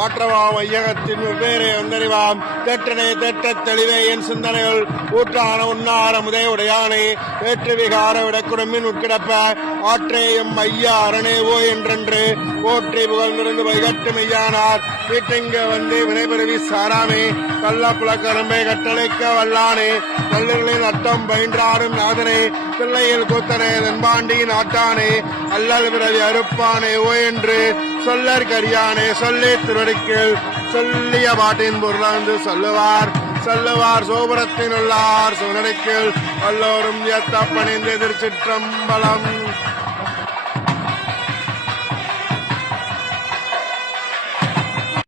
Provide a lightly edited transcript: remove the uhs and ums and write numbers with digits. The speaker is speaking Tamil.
மாற்றவாம் ஐயகத்தின் வெவ்வேறு வந்தறிவாம் தேற்றனே தேற்றத் தெளிவே என் சிந்தனைகள் ஊற்றான உன்னார முதே உடையானே வேற்று விகார விடக்குடம்பின் உட்கிடப்ப ஆற்றேயும் ஐயா அரணேவோ என்றென்று போற்றி புகழ்ந்திருந்து வைகட்டு மெய்யானார் வீட்டிங்க வந்து வினைபெருவி சாராமே கள்ள புலக்கரம்பை கட்டளைக்க வல்லானே நல்லுகளின் அட்டம் பயின்றாடும் நாதனே பிள்ளையில் கூத்தனே தென்பாண்டி நாட்டானே அல்லல் பிறவி அறுப்பானே ஓ என்று சொல்லற் கரியானே சொல்லி திருவடிக்கில் சொல்லிய பாட்டின் பொருளாந்து சொல்லுவார் சோபுரத்தின் உள்ளார் சுனடிக்கில் எல்லோரும் எத்தப்பணிந்து திருச்சிற்றம்பலம்.